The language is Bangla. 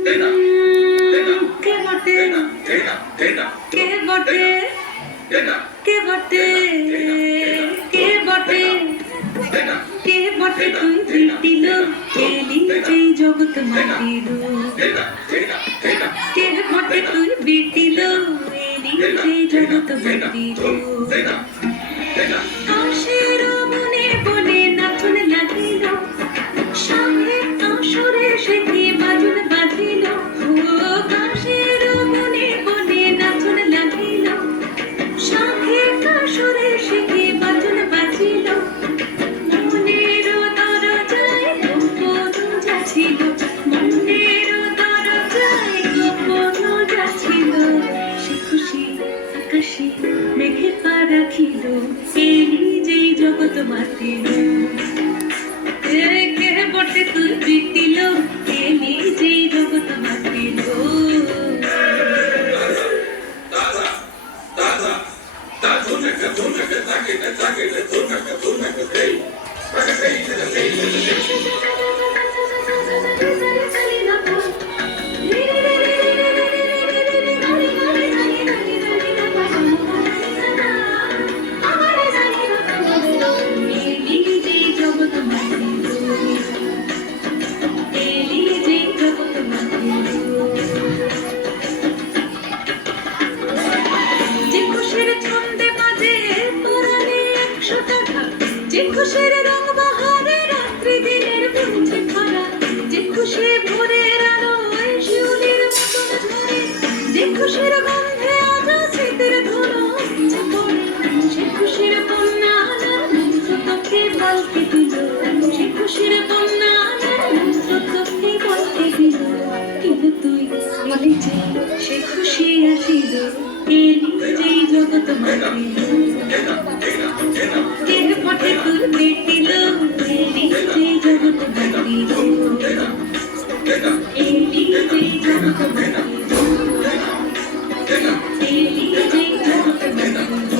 কে বটে কে বটে কে বটে কে বটে কে বটে তুই বিটিল এলি যেই জগৎ মাটিল কে বটে তুই বিটিল এলি যেই জগৎ মাটিল আশের মনে বলে নাচন লাগিল সামনে আসরে সে কি বাজন বাজিল আশের মনে বলে নাচন লাগিল সামনে আসরে সে কি বাজন বাজিল মনের দরজায় গোপন যাচ্ছিল মনের দরজায় গোপন যাচ্ছিল সে খুশি আকাশে মেঘে পা রাখিল এলি যেই জগৎ মাতিল কে বটে তুই বিটিল এলি যেই জগৎ মাতিল যে খুশির রং বাহারে রাত্রি দিনের বুঝে ভরা যে খুশি ভোরের আলোয় শিউলির মতন ঝরে যে খুশির গন্ধে আজ স্মৃতির ধুলো সে খুশির বন্যা তোকে বলতে দিল সে খুশির বন্যা তোকে বলতে দিল কিন্তু তুই এলি যে সে খুশি আসিল এলি যেই জগৎ মাতিল কে বটে তুই বিটিল এলি যেই জগৎ মাতিল এলি যেই জগৎ মাতিল এলি যেই জগৎ মাতিল